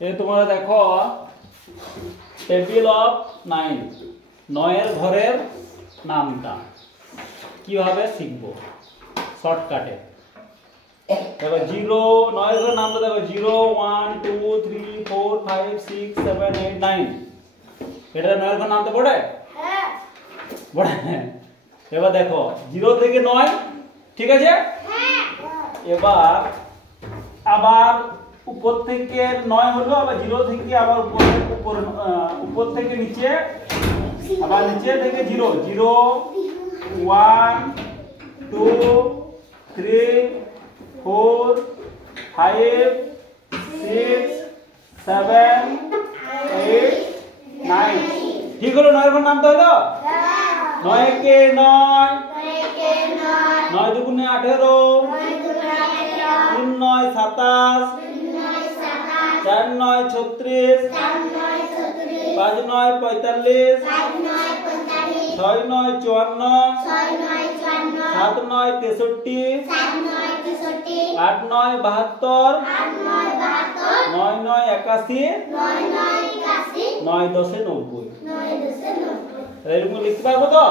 এই তোমরা দেখো টেবিল অফ 9 নয়ের ঘরের নামটা কিভাবে শিখব শর্টকাটে। দেখো 0 নয়ের ঘরের নামটা দেখো 0 1 2 3 4 5 6 7 8 9 এটা নয়ের ঘরের নামটা পড়ে? হ্যাঁ পড়ে। এবার দেখো 0 থেকে 9 ঠিক আছে? হ্যাঁ। এবার আবার উপর থেকে 9 হলো, আবার 0 থেকে আবার উপর থেকে নিচে, আবার নিচে থেকে 0 0 1 2 3 4 5 6 7 8 9 ঠিক হলো? 9 এর নামটা হলো 9 কে 9 9 দুগুণে 18 3 9 27 4 9 36 5 9 45 6 9 54 7 9 63 8 9 72 9 9 81 9 10 90 এরকম লিখতে পারবো তো?